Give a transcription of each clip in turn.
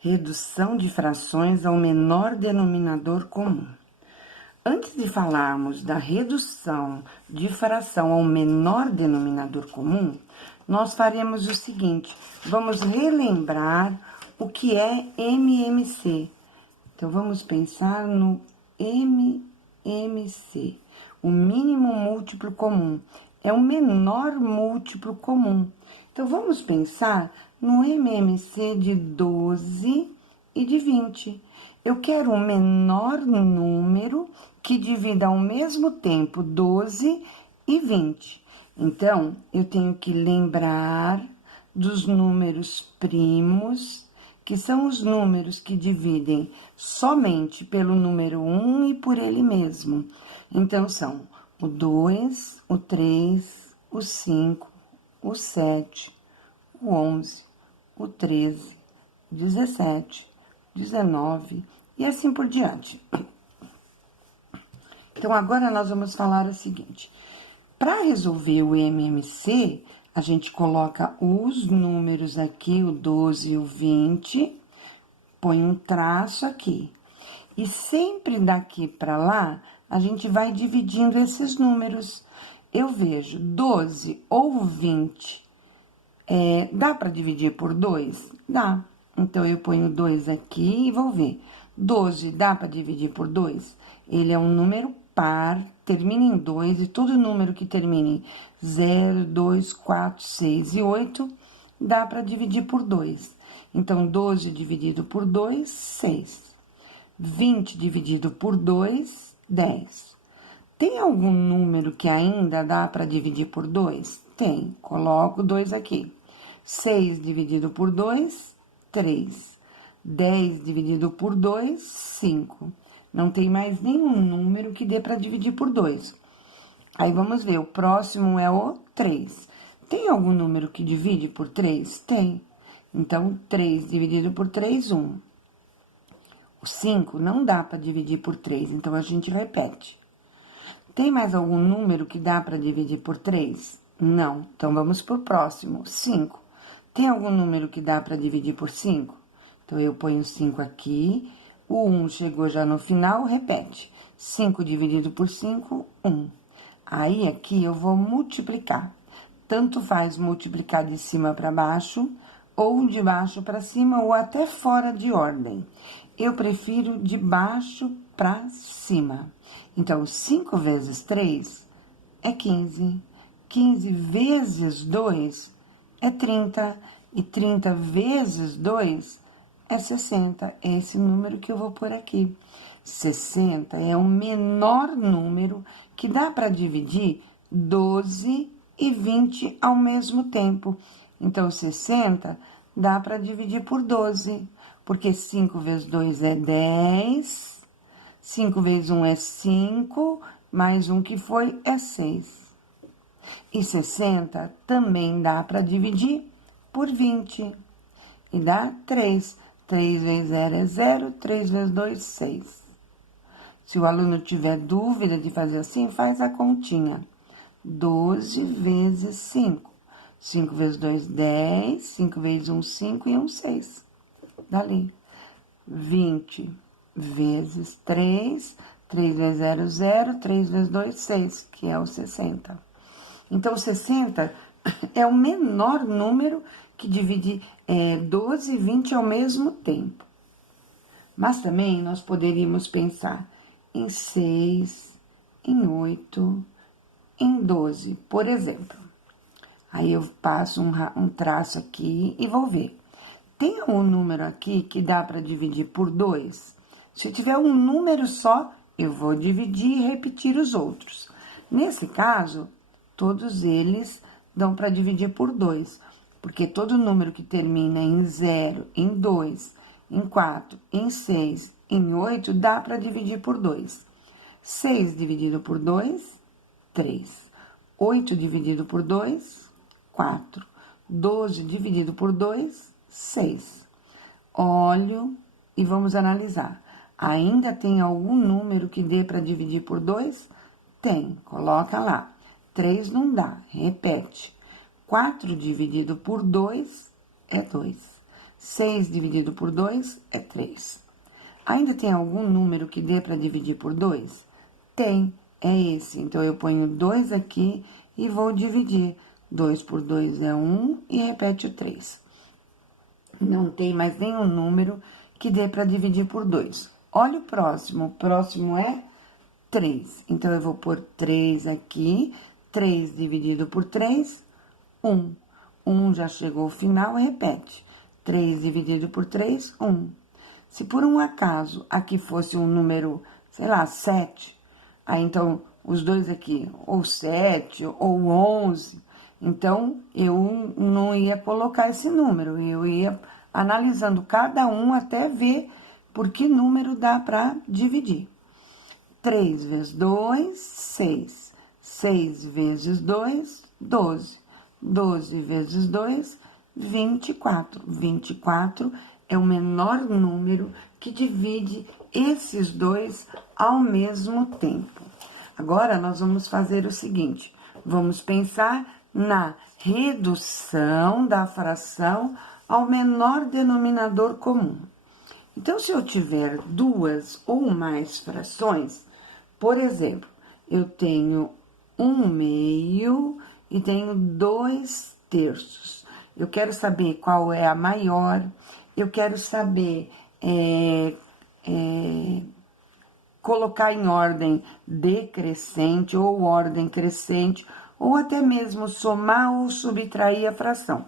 Redução de frações ao menor denominador comum. Antes de falarmos da redução de fração ao menor denominador comum, nós faremos o seguinte: vamos relembrar o que é MMC. Então, vamos pensar no MMC, o mínimo múltiplo comum. É o menor múltiplo comum. Então, vamos pensar no MMC de 12 e de 20. Eu quero um menor número que divida ao mesmo tempo 12 e 20. Então, eu tenho que lembrar dos números primos, que são os números que dividem somente pelo número 1 e por ele mesmo. Então, são o 2, o 3, o 5, o 7, o 11, o 13, o 17, 19 e assim por diante. Então, agora nós vamos falar o seguinte: para resolver o MMC, a gente coloca os números aqui, o 12 e o 20, põe um traço aqui. E sempre daqui para lá, a gente vai dividindo esses números. Eu vejo 12 ou 20, dá para dividir por 2? Dá. Então, eu ponho 2 aqui e vou ver. 12 dá para dividir por 2? Ele é um número par, termina em 2, e todo número que termine em 0, 2, 4, 6 e 8, dá para dividir por 2. Então, 12 dividido por 2, 6. 20 dividido por 2, 10. Tem algum número que ainda dá para dividir por 2? Tem. Coloco 2 aqui. 6 dividido por 2, 3. 10 dividido por 2, 5. Não tem mais nenhum número que dê para dividir por 2. Aí, vamos ver, o próximo é o 3. Tem algum número que divide por 3? Tem. Então, 3 dividido por 3, 1. O 5 não dá para dividir por 3, então a gente repete. Tem mais algum número que dá para dividir por 3? Não. Então, vamos para o próximo, 5. Tem algum número que dá para dividir por 5? Então, eu ponho 5 aqui. O 1 chegou já no final, repete. 5 dividido por 5, 1. Aí, aqui, eu vou multiplicar. Tanto faz multiplicar de cima para baixo, ou de baixo para cima, ou até fora de ordem. Eu prefiro de baixo para cima. Então, 5 vezes 3 é 15. 15 vezes 2 é 30. E 30 vezes 2 é 60. É esse número que eu vou pôr aqui. 60 é o menor número que dá para dividir 12 e 20 ao mesmo tempo. Então, 60 dá para dividir por 12, porque 5 vezes 2 é 10, 5 vezes 1 é 5, mais 1 que foi é 6. E 60 também dá para dividir por 20, e dá 3. 3 vezes 0 é 0, 3 vezes 2, 6. Se o aluno tiver dúvida de fazer assim, faz a continha. 12 vezes 5. 5 vezes 2, 10. 5 vezes 1, 5 e 1, 6. Dali. 20 vezes 3. 3 vezes 0, 0. 3 vezes 2, 6, que é o 60. Então, o 60 é o menor número que divide 12 e 20 ao mesmo tempo. Mas também nós poderíamos pensar em 6, em 8, em 12, por exemplo. Aí, eu passo um traço aqui e vou ver. Tem um número aqui que dá para dividir por 2? Se tiver um número só, eu vou dividir e repetir os outros. Nesse caso, todos eles dão para dividir por 2, porque todo número que termina em 0, em 2, em 4, em 6, em 8, dá para dividir por 2. 6 dividido por 2, 3. 8 dividido por 2, 4. 12 dividido por 2, 6. Olho e vamos analisar. Ainda tem algum número que dê para dividir por 2? Tem, coloca lá. 3 não dá, repete. 4 dividido por 2 é 2. 6 dividido por 2 é 3. Ainda tem algum número que dê para dividir por 2? Tem, é esse. Então, eu ponho 2 aqui e vou dividir. 2 por 2 é 1 e repete o 3. Não tem mais nenhum número que dê para dividir por 2. Olha o próximo é 3. Então, eu vou pôr 3 aqui, 3 dividido por 3, 1. 1 já chegou ao final, repete. 3 dividido por 3, 1. Se por um acaso aqui fosse um número, sei lá, 7, aí então os dois aqui, ou 7 ou 11, então eu não ia colocar esse número, eu ia analisando cada um até ver por que número dá para dividir. 3 vezes 2, 6. 6 vezes 2, 12. 12 vezes 2, 24. 24 é o menor número que divide esses dois ao mesmo tempo. Agora, nós vamos fazer o seguinte, vamos pensar na redução da fração ao menor denominador comum. Então, se eu tiver duas ou mais frações, por exemplo, eu tenho 1/2 e tenho 2/3. Eu quero saber qual é a maior, eu quero saber colocar em ordem decrescente ou ordem crescente, ou até mesmo somar ou subtrair a fração.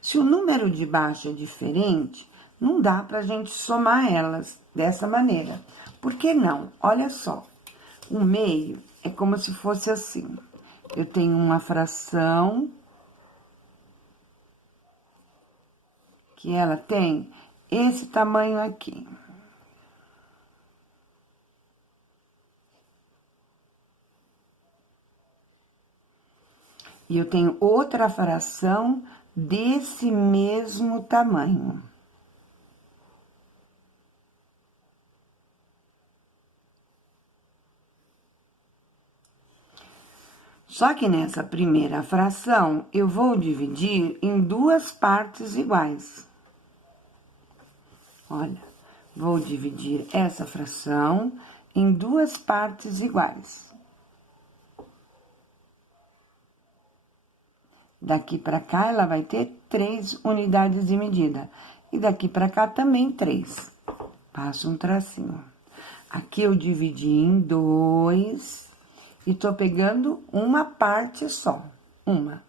Se o número de baixo é diferente, não dá para a gente somar elas dessa maneira. Por que não? Olha só, 1/2 é como se fosse assim. Eu tenho uma fração que ela tem esse tamanho aqui. E eu tenho outra fração desse mesmo tamanho. Só que nessa primeira fração, eu vou dividir em duas partes iguais. Olha, vou dividir essa fração em duas partes iguais. Daqui para cá, ela vai ter 3 unidades de medida. E daqui para cá também 3. Passo um tracinho. Aqui eu dividi em 2 e tô pegando uma parte só, uma.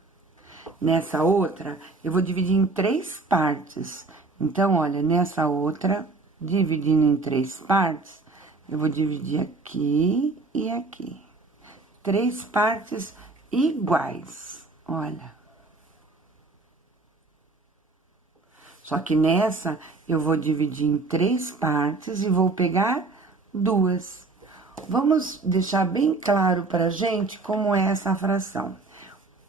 Nessa outra, eu vou dividir em 3 partes. Então, olha, nessa outra, dividindo em 3 partes, eu vou dividir aqui e aqui. 3 partes iguais, olha. Só que nessa, eu vou dividir em 3 partes e vou pegar 2. Vamos deixar bem claro pra gente como é essa fração.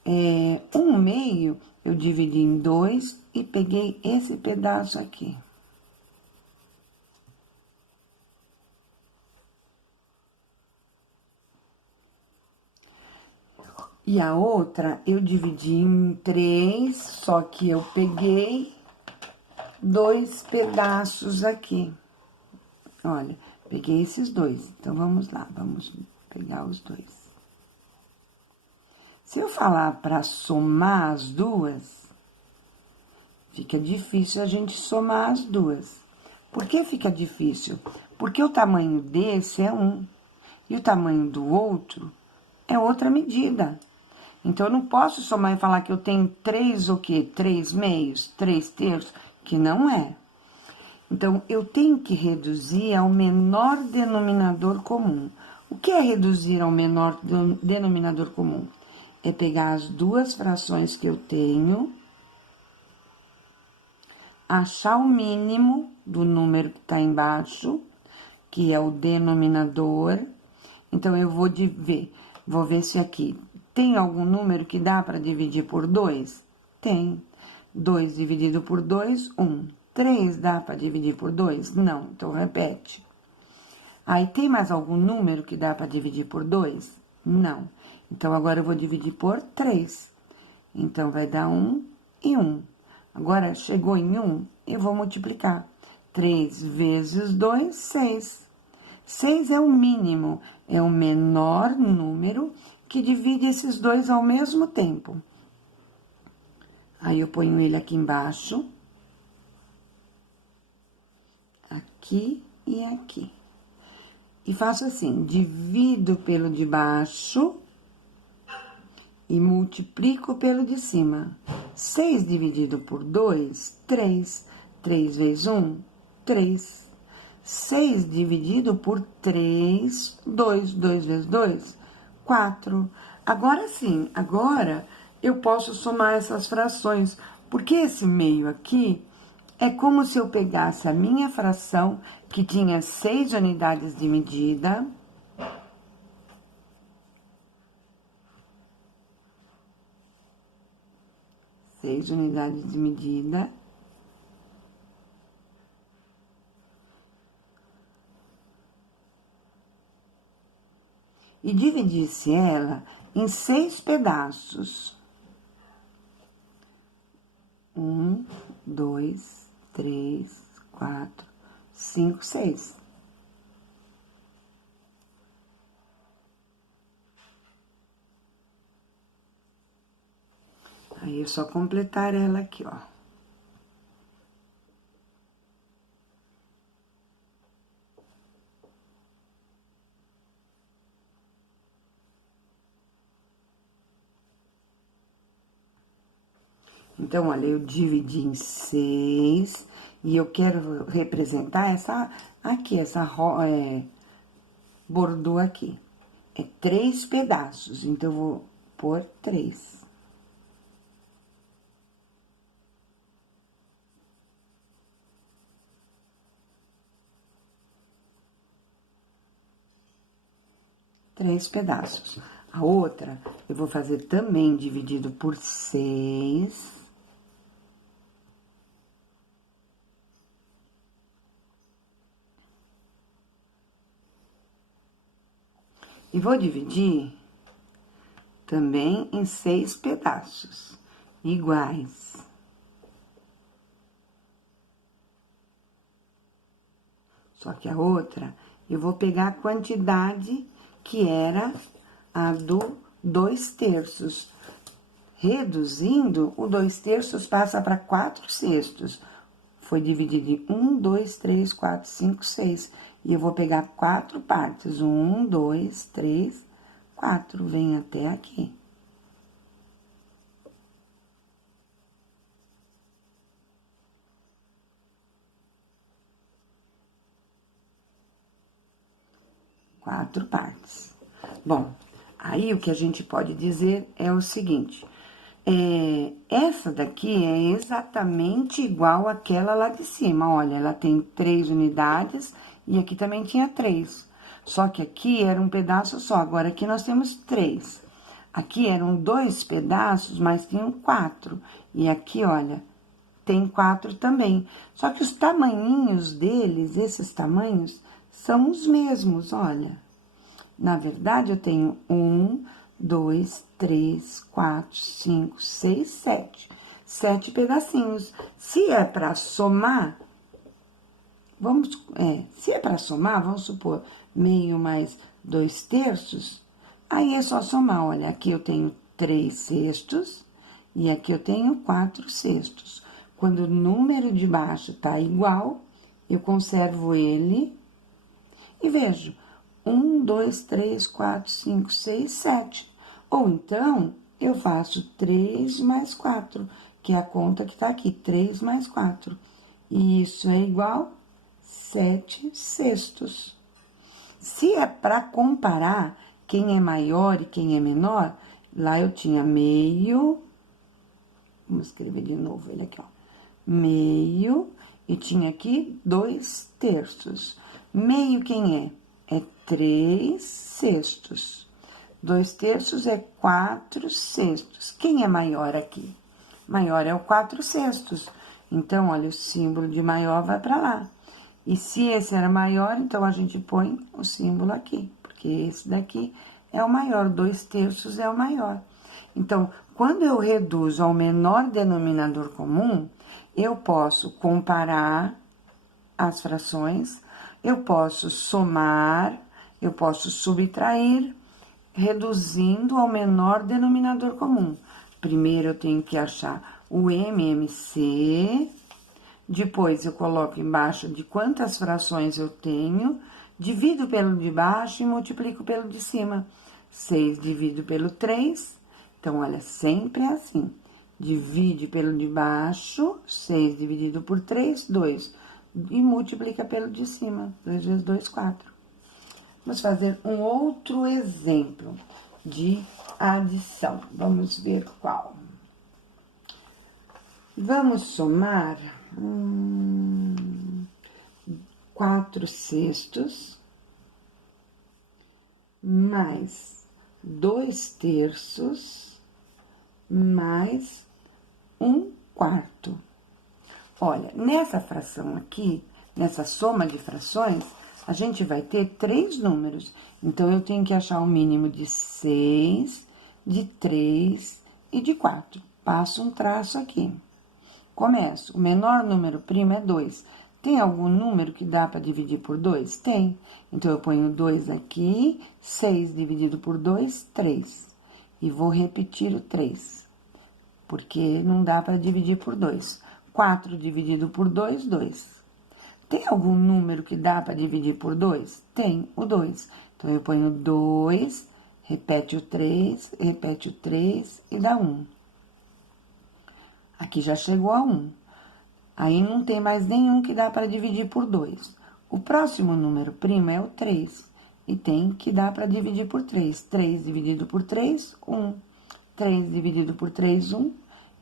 1/2 eu dividi em 2 e peguei esse pedaço aqui. E a outra eu dividi em 3, só que eu peguei 2 pedaços aqui. Olha, peguei esses 2. Então, vamos lá, vamos pegar os 2. Se eu falar para somar as duas, fica difícil a gente somar as duas. Por que fica difícil? Porque o tamanho desse é 1 e o tamanho do outro é outra medida. Então, eu não posso somar e falar que eu tenho 3 o quê? 3/2, 3/3, que não é. Então, eu tenho que reduzir ao menor denominador comum. O que é reduzir ao menor denominador comum? É pegar as duas frações que eu tenho, achar o mínimo do número que está embaixo, que é o denominador. Então, eu vou ver se aqui tem algum número que dá para dividir por 2? Tem. 2 dividido por 2, 1. 3 dá para dividir por 2? Não, então repete. Aí, tem mais algum número que dá para dividir por 2? Não. Então, agora eu vou dividir por 3. Então, vai dar 1 e 1. Agora, chegou em 1, eu vou multiplicar. 3 vezes 2, 6. 6 é o mínimo, é o menor número que divide esses dois ao mesmo tempo. Aí eu ponho ele aqui embaixo, aqui e aqui. E faço assim, divido pelo de baixo e multiplico pelo de cima. 6 dividido por 2, 3. 3 vezes 1, 3. 6 dividido por 3, 2. 2 vezes 2, 4. Agora sim, agora eu posso somar essas frações, porque esse meio aqui é como se eu pegasse a minha fração, que tinha 6 unidades de medida, e dividisse ela em 6 pedaços. 1, 2, 3, 4, 5, 6. Aí é só completar ela aqui, ó. Então, olha, eu dividi em 6 e eu quero representar essa aqui, bordô aqui. É 3 pedaços, então eu vou pôr 3. Três pedaços. A outra, eu vou fazer também dividido por 6. E vou dividir também em 6 pedaços iguais. Só que a outra, eu vou pegar a quantidade que era a do 2/3. Reduzindo, o 2/3 passa para 4/6. Foi dividido em 1, 2, 3, 4, 5, 6. E eu vou pegar 4 partes. 1, 2, 3, 4. Vem até aqui. Quatro partes. Bom, aí o que a gente pode dizer é o seguinte: essa daqui é exatamente igual àquela lá de cima. Olha, ela tem 3 unidades e aqui também tinha 3. Só que aqui era um pedaço só, agora aqui nós temos 3. Aqui eram 2 pedaços, mas tinham 4. E aqui, olha, tem 4 também. Só que os tamanhinhos deles, esses tamanhos, são os mesmos, olha. Na verdade, eu tenho 1, 2, 3, 4, 5, 6, 7. 7 pedacinhos. Se é para somar, vamos supor, meio mais 2/3, aí é só somar. Olha, aqui eu tenho 3/6 e aqui eu tenho 4/6. Quando o número de baixo tá igual, eu conservo ele e vejo 1, 2, 3, 4, 5, 6, 7. Ou então, eu faço 3 mais 4, que é a conta que tá aqui, 3 mais 4. E isso é igual 7/6. Se é para comparar quem é maior e quem é menor, lá eu tinha meio, vamos escrever de novo ele aqui, ó. Meio, e tinha aqui 2/3. Meio quem é? É 3/6. 2/3 é 4/6. Quem é maior aqui? Maior é o 4/6. Então, olha, o símbolo de maior vai para lá. E se esse era maior, então a gente põe o símbolo aqui, porque esse daqui é o maior, 2/3 é o maior. Então, quando eu reduzo ao menor denominador comum, eu posso comparar as frações, eu posso somar, eu posso subtrair, reduzindo ao menor denominador comum. Primeiro eu tenho que achar o MMC, depois eu coloco embaixo de quantas frações eu tenho, divido pelo de baixo e multiplico pelo de cima. 6 divido pelo 3, então olha, sempre é assim. Divide pelo de baixo, 6 dividido por 3, 2. E multiplica pelo de cima, 2 vezes 2, 4. Vamos fazer um outro exemplo de adição. Vamos ver qual. Vamos somar 4 sextos mais 2 terços mais 1 quarto. Olha, nessa fração aqui, nessa soma de frações, a gente vai ter 3 números. Então, eu tenho que achar o mínimo de 6, de 3 e de 4. Passo um traço aqui. Começo. O menor número primo é 2. Tem algum número que dá para dividir por 2? Tem. Então, eu ponho 2 aqui, 6 dividido por 2, 3. E vou repetir o 3, porque não dá para dividir por 2. 4 dividido por 2, 2. Tem algum número que dá para dividir por 2? Tem, o 2. Então, eu ponho 2, repete o 3 e dá 1. Aqui já chegou a 1. Aí, não tem mais nenhum que dá para dividir por 2. O próximo número primo é o 3. E tem que dá para dividir por 3. 3 dividido por 3, 1. 3 dividido por 3, 1.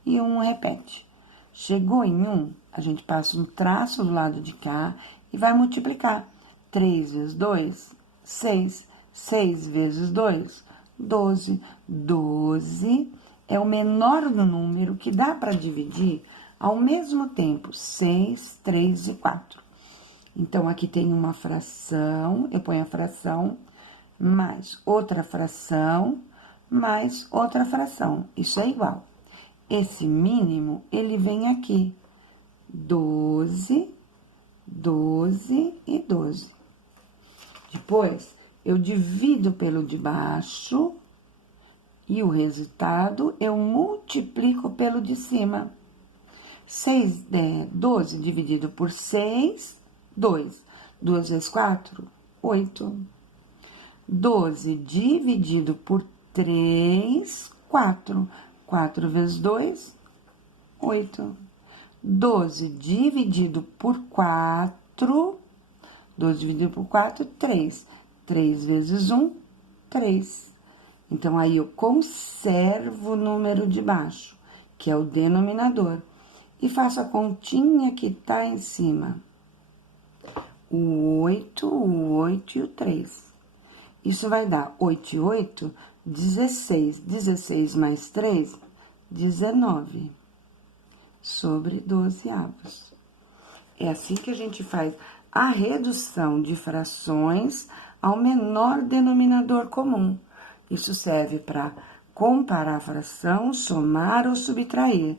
E 1 repete. Chegou em 1, a gente passa um traço do lado de cá e vai multiplicar. 3 vezes 2, 6. 6 vezes 2, 12. 12 é o menor número que dá para dividir ao mesmo tempo 6, 3 e 4. Então, aqui tem uma fração, eu ponho a fração, mais outra fração, mais outra fração. Isso é igual. Esse mínimo, ele vem aqui. 12, 12 e 12. Depois, eu divido pelo de baixo e o resultado eu multiplico pelo de cima. 12 dividido por 6, 2. 2 vezes 4, 8. 12 dividido por 3, 4. 4 vezes 2, 8. 12 dividido por 4, 12 dividido por 4, 3. 3 vezes 1, 3. Então, aí eu conservo o número de baixo, que é o denominador, e faço a continha que tá em cima. O 8 e o 3. Isso vai dar 8 e 8, 16. 16 mais 3, 19. Sobre 12 avos. É assim que a gente faz a redução de frações ao menor denominador comum. Isso serve para comparar a fração, somar ou subtrair.